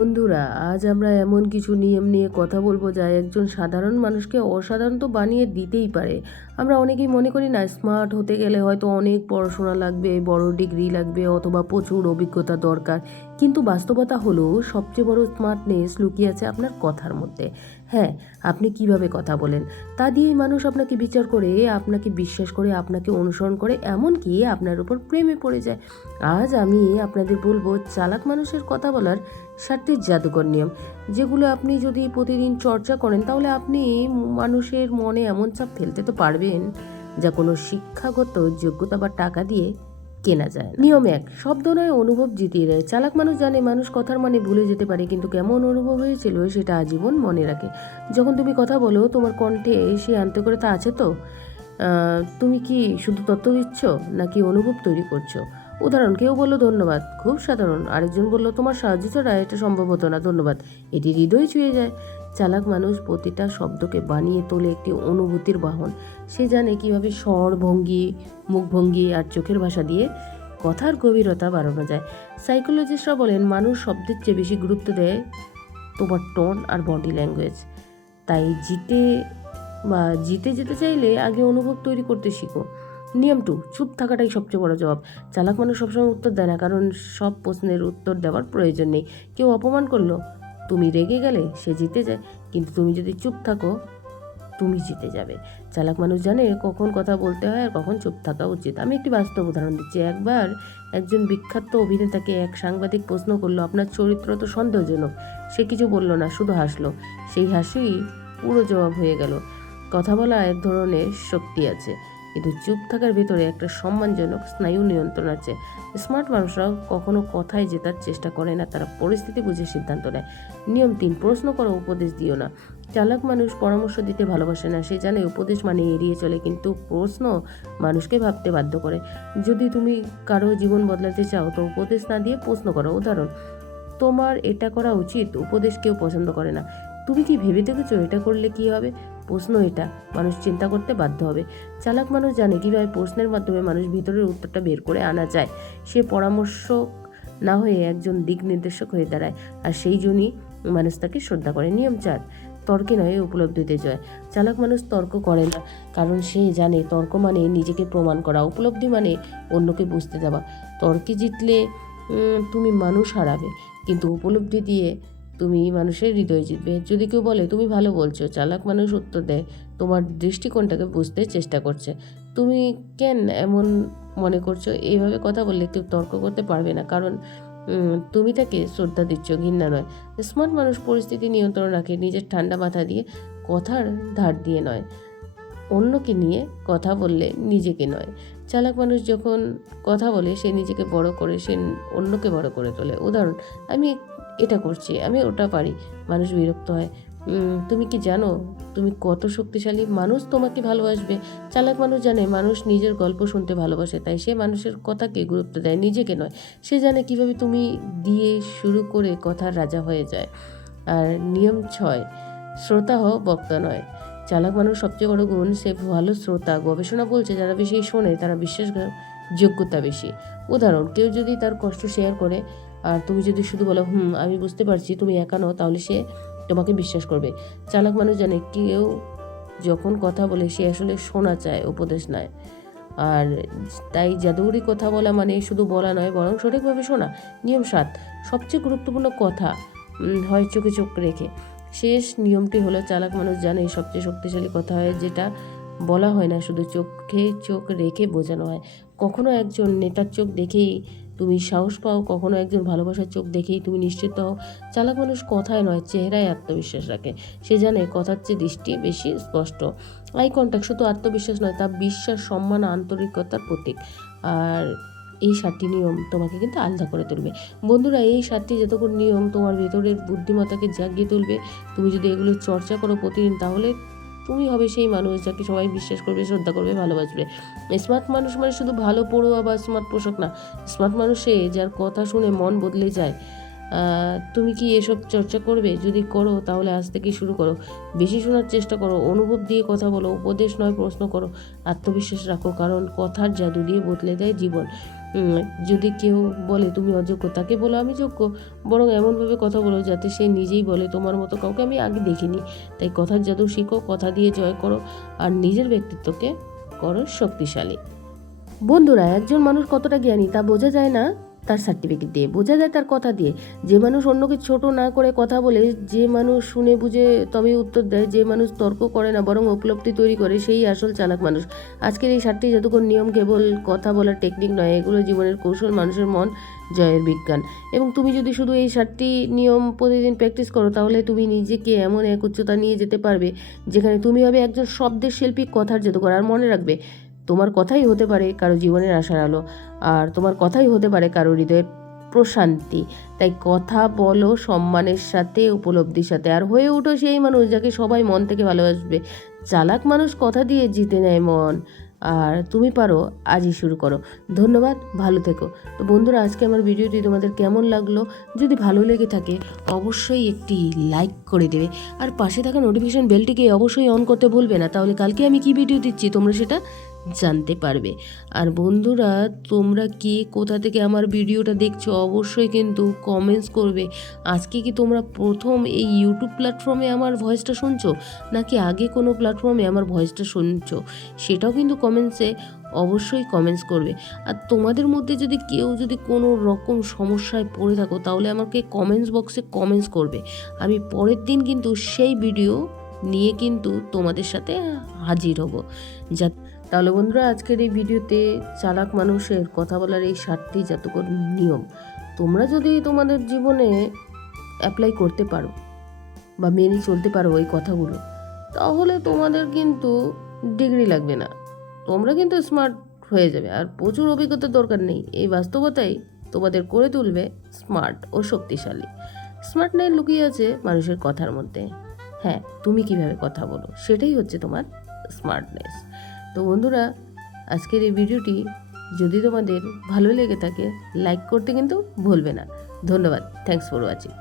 বন্ধুরা, আজ আমরা এমন কিছু নিয়ম নিয়ে কথা বলব যা একজন সাধারণ মানুষকে অসাধারণ তো বানিয়ে দিতেই পারে। আমরা অনেকেই মনে করি না স্মার্ট হতে গেলে হয়তো অনেক পড়াশোনা লাগবে, বড় ডিগ্রি লাগবে অথবা প্রচুর অভিজ্ঞতা দরকার। কিন্তু বাস্তবতা হলো, সবচেয়ে বড় স্মার্টনেস লুকিয়ে আছে আপনার কথার মধ্যে। হ্যাঁ আপনি কীভাবে কথা বলেন? তা দিয়েই মানুষ আপনাকে বিচার করে, আপনাকে বিশ্বাস করে, আপনাকে অনুসরণ করে, এমনকি আপনার উপর প্রেমে পড়ে যায়। আজ আমি আপনাদের বলব, চালাক মানুষের কথা বলার সাতটি জাদুকর নিয়ম, যেগুলো আপনি যদি প্রতিদিন চর্চা করেন, তাহলে আপনি মানুষের মনে এমন চাপ ফেলতে তো পারবেন, যা কোনো শিক্ষাগত যোগ্যতা বা টাকা দিয়ে কেনা যায়। নিয়ম এক, শব্দ নয়, অনুভব জিতিয়ে দেয়। চালাক মানুষ জানে, মানুষ কথার মানে ভুলে যেতে পারে, কিন্তু কেমন অনুভব হয়েছিল সেটা আজীবন মনে রাখে। যখন তুমি কথা বলো, তোমার কণ্ঠে সেই আন্তরিকতা আছে তো? তুমি কি শুধু তথ্য দিচ্ছ নাকি অনুভব তৈরি করছ? উদাহরণ, কেউ বলল, ধন্যবাদ। খুব সাধারণ। আরেকজন বলল, তোমার সাহায্য ছাড়া এটা সম্ভব হতো না, ধন্যবাদ। এটি হৃদয় ছুঁয়ে যায়। চালাক মানুষ প্রতিটা শব্দকে বানিয়ে তোলে একটি অনুভূতির বাহন। সে জানে কীভাবে স্বর, ভঙ্গি মুখভঙ্গি আর চোখের ভাষা দিয়ে কথার গভীরতা বাড়ানো যায়। সাইকোলজিস্টরা বলেন, মানুষ শব্দের চেয়ে বেশি গুরুত্ব দেয় তোমার টোন আর বডি ল্যাঙ্গুয়েজ। তাই জিতে বা জিতে যেতে চাইলে আগে অনুভব তৈরি করতে শিখো। নিয়ম টু, চুপ থাকাটাই সবচেয়ে বড় জবাব। চালাক মানুষ সবসময় উত্তর দেয় না, কারণ সব প্রশ্নের উত্তর দেওয়ার প্রয়োজন নেই। কেউ অপমান করল তুমি রেগে গেলে সে জিতে যায়। কিন্তু তুমি যদি চুপ থাকো, তুমি জিতে যাবে। চালাক মানুষ জানে কখন কথা বলতে হয় আর কখন চুপ থাকা উচিত। আমি একটি বাস্তব উদাহরণ দিচ্ছি। একবার একজন বিখ্যাত অভিনেতাকে এক সাংবাদিক প্রশ্ন করল, আপনার চরিত্র তো সন্দেহজনক। সে কিছু বলল না, শুধু হাসলো। সেই হাসি পুরো জবাব হয়ে গেল। কথা বলা এক ধরনের শক্তি আছে। কিন্তু চুপ থাকার ভেতরে একটা সম্মানজনক স্নায়ু নিয়ন্ত্রণ আছে। স্মার্ট মানুষরা কখনো কথায় জেতার চেষ্টা করে না, তারা পরিস্থিতি বুঝে সিদ্ধান্ত নেয়। নিয়ম তিন, প্রশ্ন করো, উপদেশ দিও না। চালাক মানুষ পরামর্শ দিতে ভালোবাসে না, সে জানে উপদেশ মানে এড়িয়ে চলে, কিন্তু প্রশ্ন মানুষকে ভাবতে বাধ্য করে। যদি তুমি কারও জীবন বদলাতে চাও, তো উপদেশ না দিয়ে প্রশ্ন করো। উদাহরণ, তোমার এটা করা উচিত, উপদেশ কেউ পছন্দ করে না। তুমি কি ভেবে দেখেছ এটা করলে কি হবে? প্রশ্ন এটা। মানুষ চিন্তা করতে বাধ্য হবে। চালাক মানুষ জানে কীভাবে প্রশ্নের মাধ্যমে মানুষ ভিতরের উত্তরটা বের করে আনা যায়। সে পরামর্শ না হয়ে একজন দিক নির্দেশক হয়ে দাঁড়ায়। আর সেই জন্যই মানুষ তাকে শ্রদ্ধা করে। নিয়ম চার, তর্কে নয়, উপলব্ধিতে জয়। চালাক মানুষ তর্ক করে না, কারণ সে জানে তর্ক মানে নিজেকে প্রমাণ করা, উপলব্ধি মানে অন্যকে বুঝতে দেওয়া। তর্কে জিতলে তুমি মানুষ হারাবে। কিন্তু উপলব্ধি দিয়ে তুমি মানুষের হৃদয় জিতবে। যদি কেউ বলে, তুমি ভালো বলছো চালাক মানুষ উত্তর দেয়, তোমার দৃষ্টিকোণটাকে বুঝতে চেষ্টা করছে। তুমি কেন এমন মনে করছ? এইভাবে কথা বললে কেউ তর্ক করতে পারবে না। কারণ তুমি তাকে শ্রদ্ধা দিচ্ছ, ঘৃণা নয়। স্মার্ট মানুষ পরিস্থিতি নিয়ন্ত্রণ রাখে, নিজের ঠান্ডা মাথা দিয়ে কথার ধার দিয়ে নয়। অন্যকে নিয়ে কথা বললে নিজেকে নয়। চালাক মানুষ যখন কথা বলে, সে নিজেকে বড় করে, সে অন্যকে বড় করে তোলে। উদাহরণ, আমি এটা করছি, আমি ওটা পারি। মানুষ বিরক্ত হয়। তুমি কি জানো, তুমি কত শক্তিশালী মানুষ তোমাকে ভালোবাসবে। চালাক মানুষ জানে, মানুষ নিজের গল্প শুনতে ভালোবাসে, তাই সে মানুষের কথাকে গুরুত্ব দেয়, নিজেকে নয়। সে জানে কীভাবে তুমি দিয়ে শুরু করে কথার রাজা হয়ে যায়। আর নিয়ম ছয়, শ্রোতা হও, বক্তা নয়। চালাক মানুষ সবচেয়ে বড় গুণ, সে ভালো শ্রোতা, গবেষণা বলছে, যারা বেশি শোনে তারা বিশ্বাস যোগ্যতা বেশি। উদাহরণ, কেউ যদি তার কষ্ট শেয়ার করে আর তুমি যদি শুধু বলো, হুম, আমি বুঝতে পারছি, তুমি একা নও, তাহলে সে তোমাকে বিশ্বাস করবে। চালাক মানুষ জানে, কেউ যখন কথা বলে, সে আসলে শোনা চায়, উপদেশ নেয়। আর তাই জাদুঘরি কথা বলা মানে শুধু বলা নয়, বরং সঠিকভাবে শোনা। নিয়ম সাত, সবচেয়ে গুরুত্বপূর্ণ কথা হয় চোখে চোখ রেখে। শেষ নিয়মটি হলো, চালাক মানুষ জানে, সবচেয়ে শক্তিশালী কথা হয় যেটা বলা হয় না, শুধু চোখে চোখ রেখে বোঝানো হয়। কখনো একজন নেতার চোখ দেখেই তুমি সাহস পাও, কখনো একজন ভালোবাসার চোখ দেখেই তুমি নিশ্চিত হও। চালাক মানুষ কথায় নয়, চেহারায় আত্মবিশ্বাস রাখে। সে জানে কথার চেয়ে দৃষ্টি বেশি স্পষ্ট। আই কন্ট্যাক্ট শুধু আত্মবিশ্বাস নয়, তা বিশ্বাস, সম্মান, আন্তরিকতার প্রতীক। আর এই সাতটি নিয়ম তোমাকে কিন্তু আলাদা করে তুলবে। বন্ধুরা, এই সাতটি যতক্ষণ নিয়ম তোমার ভেতরের বুদ্ধিমত্তাকে জাগিয়ে তুলবে, তুমি যদি এগুলো চর্চা করো প্রতিদিন, তাহলে তুমি হবে সেই মানুষ যাকে সবাই বিশ্বাস করবে, শ্রদ্ধা করবে, ভালোবাসবে। স্মার্ট মানুষ মানে শুধু ভালো পড়ুয়া বা স্মার্ট পোশাক না স্মার্ট মানুষ যার কথা শুনে মন বদলে যায়। তুমি কি এসব চর্চা করবে? যদি করো, তাহলে আজ থেকেই শুরু করো। বেশি শোনার চেষ্টা করো, অনুভব দিয়ে কথা বলো, উপদেশ নয়, প্রশ্ন করো। আত্মবিশ্বাস রাখো, কারণ কথার জাদু দিয়ে বদলে দেয় জীবন। যদি কেউ বলে, তুমি অযোগ্য, তাকে বলো, আমি যোগ্য। বরং এমনভাবে কথা বলো যাতে সে নিজেই বলে, তোমার মতো কাউকে আমি আগে দেখিনি। তাই কথার জাদু শিখো, কথা দিয়ে জয় করো, আর নিজের ব্যক্তিত্বকে করো শক্তিশালী। বন্ধুরা, একজন মানুষ কতটা জ্ঞানী তা বোঝা যায় না? তার সার্টিফিকেট দিয়ে। বোঝা যায় তার কথা দিয়ে। যে মানুষ অন্যকে ছোট না করে কথা বলে, যে মানুষ শুনে বুঝে তবেই উত্তর দেয়। যে মানুষ তর্ক করে না, বরং উপলব্ধি তৈরি করে, সেই আসল চালাক মানুষ। আজকের এই সাতটি জাদুকর নিয়ম, কেবল কথা বলার টেকনিক নয়, এগুলো জীবনের কৌশল, মানুষের মন, জয়ের বিজ্ঞান। এবং তুমি যদি শুধু এই সাতটি নিয়ম প্রতিদিন প্র্যাকটিস করো, তাহলে তুমি নিজেকে এমন এক উচ্চতা নিয়ে যেতে পারবে, যেখানে তুমি হবে একজন শব্দের শিল্পী, কথার জাদুকর, আর মনে রাখবে তোমার কথাই হতে পারে কারও জীবনের আশার আলো, আর তোমার কথাই হতে পারে কারও হৃদয়ের প্রশান্তি। তাই কথা বলো সম্মানের সাথে, উপলব্ধির সাথে। আর হয়ে উঠো সেই মানুষ যাকে সবাই মন থেকে ভালোবাসবে। চালাক মানুষ কথা দিয়ে জিতে নেয় মন। আর তুমি পারো, আজই শুরু করো। ধন্যবাদ, ভালো থেকো। তো বন্ধুরা, আজকে আমার ভিডিওটি তোমাদের কেমন লাগল? যদি ভালো লেগে থাকে, অবশ্যই একটি লাইক করে দেবে। আর পাশে থাকা নোটিফিকেশন বেলটিকে অবশ্যই অন করতে ভুলবে না। তাহলে কালকে আমি কি ভিডিও দিচ্ছি? তোমরা সেটা জানতে পারবে। আর বন্ধুরা, তোমরা কে, কোথা থেকে আমার ভিডিওটা দেখছ, অবশ্যই কিন্তু কমেন্টস করবে। আজকে কি তোমরা প্রথম এই ইউটিউব প্ল্যাটফর্মে আমার ভয়েসটা শুনছো, নাকি আগে কোনো প্ল্যাটফর্মে আমার ভয়েসটা শুনছো? সেটাও কিন্তু কমেন্টসে অবশ্যই কমেন্টস করবে। আর তোমাদের মধ্যে যদি কেউ যদি কোনো রকম সমস্যায় পড়ে থাকো, তাহলে আমাকে কমেন্টস বক্সে কমেন্টস করবে। আমি পরের দিন কিন্তু সেই ভিডিও নিয়ে কিন্তু তোমাদের সাথে হাজির হব। যা তাহলে বন্ধুরা, আজকের এই ভিডিওতে চালাক মানুষের কথা বলার এই সাতটি জাতকর নিয়ম, তোমরা যদি তোমাদের জীবনে অ্যাপ্লাই করতে পারো বা মেনে চলতে পারো ওই কথাগুলো, তাহলে তোমাদের কিন্তু ডিগ্রি লাগবে না। তোমরা কিন্তু স্মার্ট হয়ে যাবে, আর প্রচুর অভিজ্ঞতার দরকার নেই। এই বাস্তবতাই তোমাদের করে তুলবে স্মার্ট ও শক্তিশালী। স্মার্টনেস লুকিয়ে আছে মানুষের কথার মধ্যে। হ্যাঁ তুমি কীভাবে কথা বলো, সেটাই হচ্ছে তোমার স্মার্টনেস তো বন্ধুরা, আজকের এই ভিডিওটি যদি তোমাদের ভালো লেগে থাকে লাইক করতে কিন্তু ভুলবে না। ধন্যবাদ। Thanks for watching